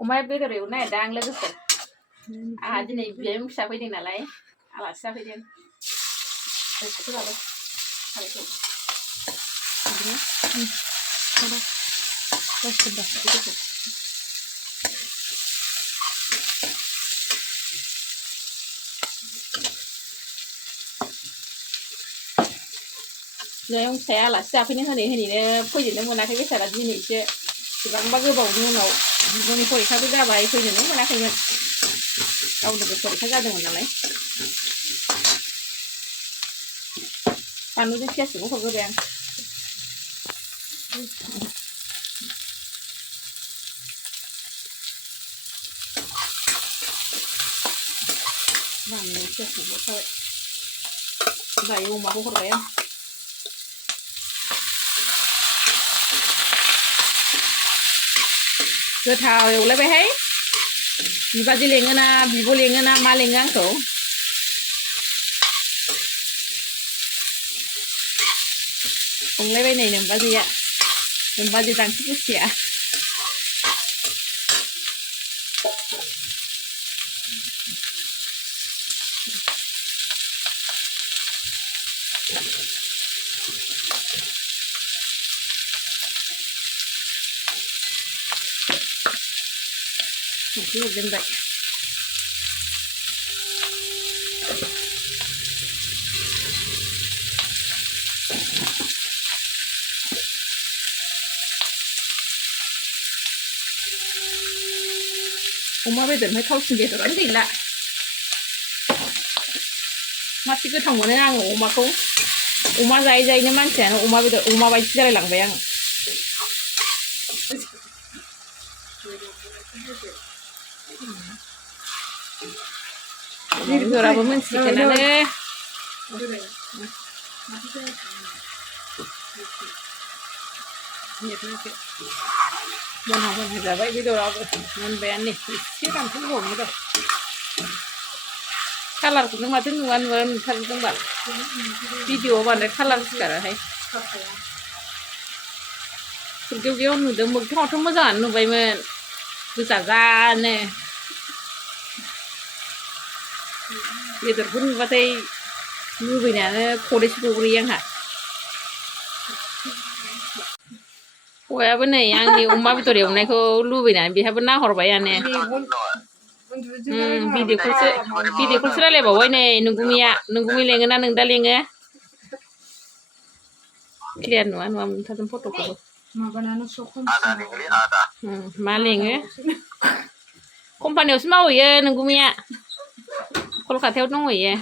अमा बेदर एवनो नागिरदों आं लोगोसे आंहा दिनै बियायं फिसा फैदों नालाय आलासि जाफैदों एसे लाबाय खारैखौ बिदिनो बियायं फिसाया आलासि जाफैनो होनैनो फैनोनो मोनाखै बेसारा दिनैसो बेसेबांबा गोबावनि उनाव बिब'नि फरिखाबो जाबाय फैनोनो मोनाखैमोन गावनिबो फरिखा जादोंमोन नालाय बानलुजों पियासखौबो हरग्रोबाय आं बानलु पियासखौबो हरखाबाय दायो अमाखौ हरबाय आं गोथाव एवलायबायहाय बिबाजै लेङोना बिब' लेङोना मा लेङो आंखौ संलायबाय नै नोमबाजै दांसो बुस्थुया संख्रि हरजेनबाय अमा बेदरनिफ्राय थावसिन बेदरानो गैला मासे गोथाव मोनो आङो अमाखौ अमा जायै जायैनो मानसियानो अमा बेदर अमा बायदि जालायलांबाय आं बेदराबो मोनसिगोनानो मोनहां जाबाय बेदराबो मोनबायानो एसे रानफुंबावनो दं कालारखौनो माथो नुवा नुथारदोंबा भिडिअआव बांद्राय कालार सिखाराहाय फुरगेवगेव नुदों मोगथाङावथ' मोजाङानो नुबायमोन गोजा जानो बेदरखौ नुबाथाय लुबैनायानो खदैसो गग्रोयो आंहा हौवायाबो नै आंनि अमा बेदर एवनायखौ लुबैनानै बेहाबो नाहरबायानो भिडिअखौसो रायलायबावबाय नै नोंगुमै लेङोना नोंदा लेङो क्लियार नुवा मोनथारदों फट'खौबो मा लेङो कम्पानियावसो मावहैयो नोंगुमैया कलकातायाव दंहैयो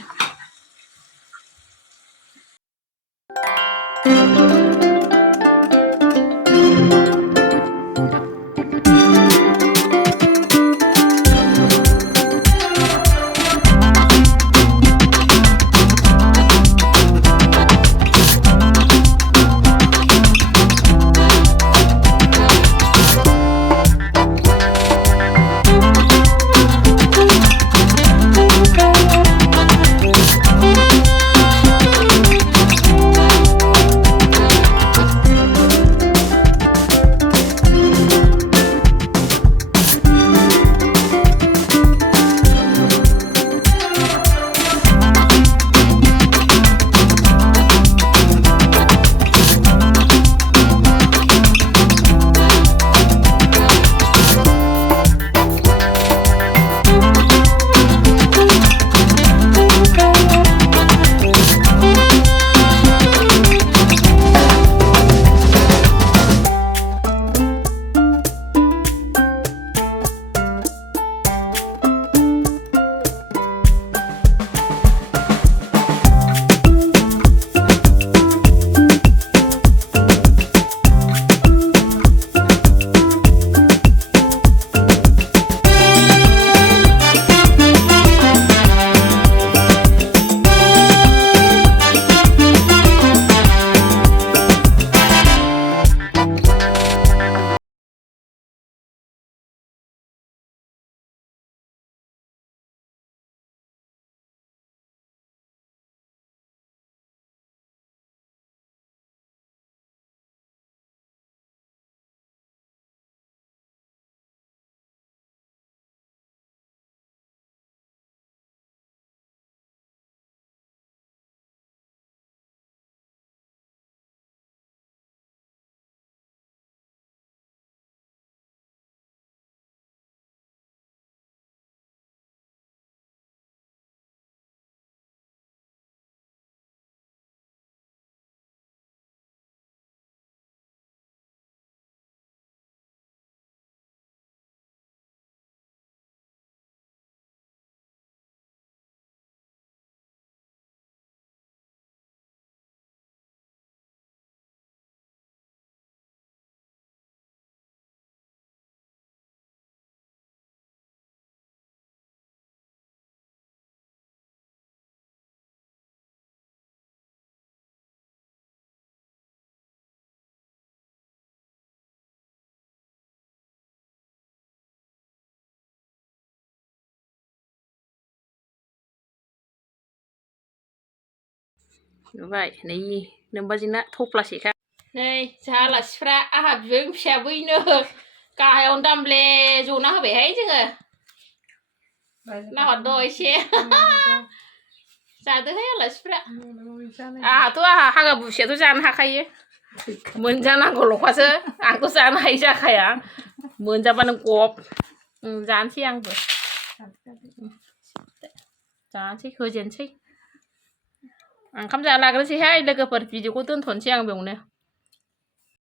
नुबाय नै नोमबा जोंना थफ्लासेखा नै जोंहा आलासिफ्रा आंहा बिबै फिसाबैनो गाहायावनो दामब्ले जना होबायहाय जोङो नाहरद' एसे जादोहाय आलासिफ्रा आंहाथ' हागा बुसियाथ' जानो हाखायो मोनजानांगौल'खासो आंथ' जानो हायि जाखाया मोनजाबानो गब जानोसै आंबो जानोसै होजेनसै ओंखाम जानो लाग्रोसैहाय लोगोफोर भिडिअखौ दोनथ'नोसै आं बेयावनो